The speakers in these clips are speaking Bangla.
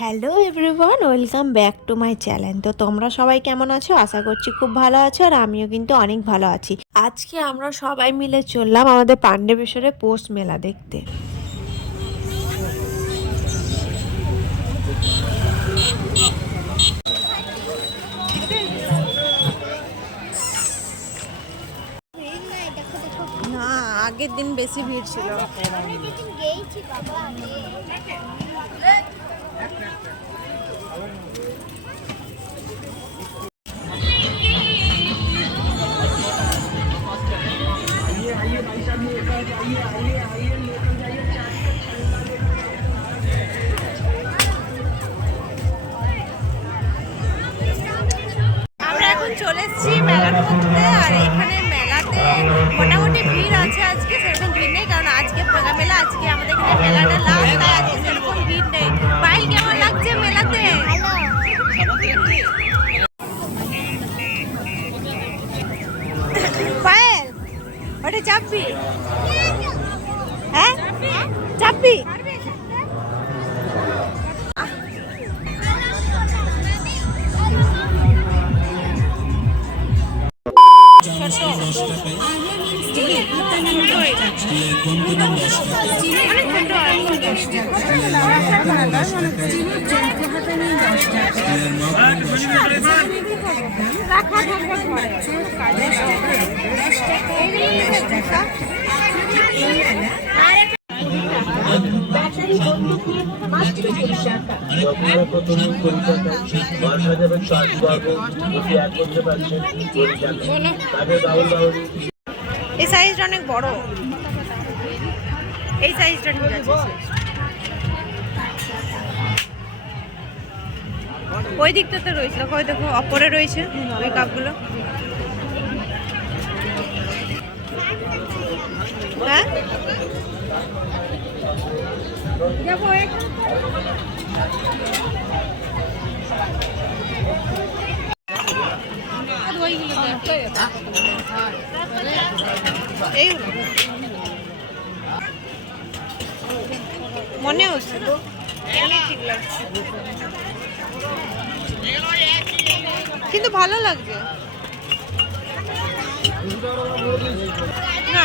Hello everyone welcome back to my channel. তো তোমরা সবাই কেমন আছো? আশা করছি খুব ভালো আছো আর আমিও কিন্তু অনেক ভালো আছি। আজকে আমরা সবাই মিলে চললাম আমাদের পাণ্ডবেশ্বরে পৌষ মেলা দেখতে। না আগের দিন বেশি ভিড় ছিল গেইছি বাবা আমি আমরা এখন চলে এসেছি মেলার মধ্যে, আর এখানে মেলাতে মোটামুটি ভিড় আছে আজকে, সেরকম ভিড় নেই, কারণ আজকে ভাঙা মেলা আজকে আমাদের এখানে মেলাটা লাস্ট তাই আজকে সেরকম ভিড় নেই। বাইল পারবি? রাখা থাকবে ঘরে দশ টাকা দশ টাকা দশ টাকা এই সাইজটা অনেক বড়। এই সাইজটা ঠিক আছে। ওই দিকটাতে রয়েছিল ওই দেখো, অপরে রয়েছে ওই কাপগুলো হ্যাঁ? মনে হচ্ছে লাগছে কিন্তু ভালো লাগছে। না।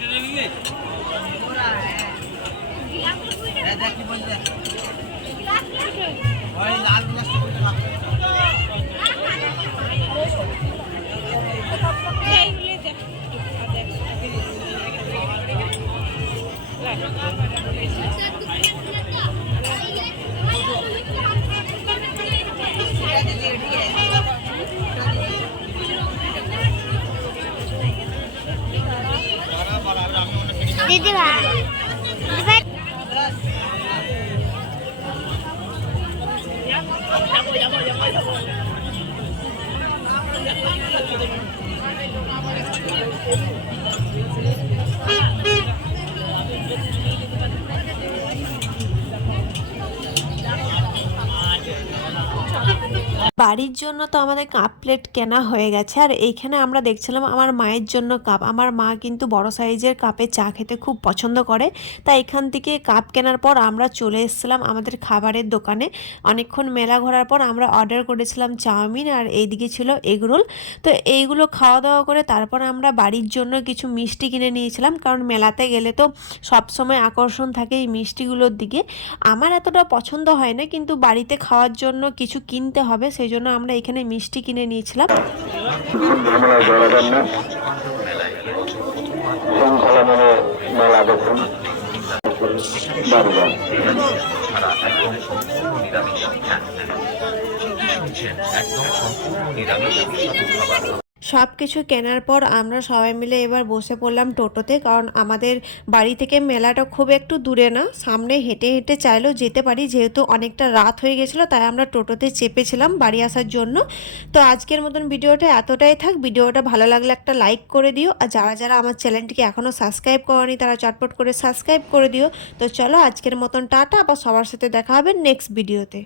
দিদি ভাই দিদি বাড়ির জন্য তো আমাদের কাপ প্লেট কেনা হয়ে গেছে। আর এইখানে আমরা দেখছিলাম আমার মায়ের জন্য কাপ। আমার মা কিন্তু বড় সাইজের কাপে চা খেতে খুব পছন্দ করে। তাই এখান থেকে কাপ কেনার পর আমরা চলে এসেছিলাম আমাদের খাবারের দোকানে। অনেকক্ষণ মেলা ঘোরার পর আমরা অর্ডার করেছিলাম চাউমিন আর এইদিকে ছিল এগরোল তো এইগুলো খাওয়া দাওয়া করে তারপর আমরা বাড়ির জন্য কিছু মিষ্টি কিনে নিয়েছিলাম। কারণ মেলাতে গেলে তো সবসময় আকর্ষণ থাকে এই মিষ্টিগুলোর দিকে। আমার এতটা পছন্দ হয় না, কিন্তু বাড়িতে খাওয়ার জন্য কিছু কিনতে হবে, সেই জন্য আমরা এখানে মিষ্টি কিনে নিয়েছিলাম। একদম সম্পূর্ণ না সব কিছু কেনার পর আমরা সবাই মিলে এবার বসে পড়লাম টোটোতে, কারণ আমাদের বাড়ি থেকে মেলাটা খুব একটু দূরে না। সামনে হেঁটে হেঁটে চাইলেও যেতে পারি, যেহেতু অনেকটা রাত হয়ে গেছিল, তাই আমরা টোটোতে চেপেছিলাম বাড়ি আসার জন্য। তো আজকের মতন ভিডিওটা এতটাই থাক, ভিডিওটা ভালো লাগলে একটা লাইক করে দিও, আর যারা যারা আমার চ্যানেলটিকে এখনও সাবস্ক্রাইব করনি, তারা চটপট করে সাবস্ক্রাইব করে দিও। তো চলো আজকের মতন টাটা, আবার সবার সাথে দেখা হবে নেক্সট ভিডিওতে।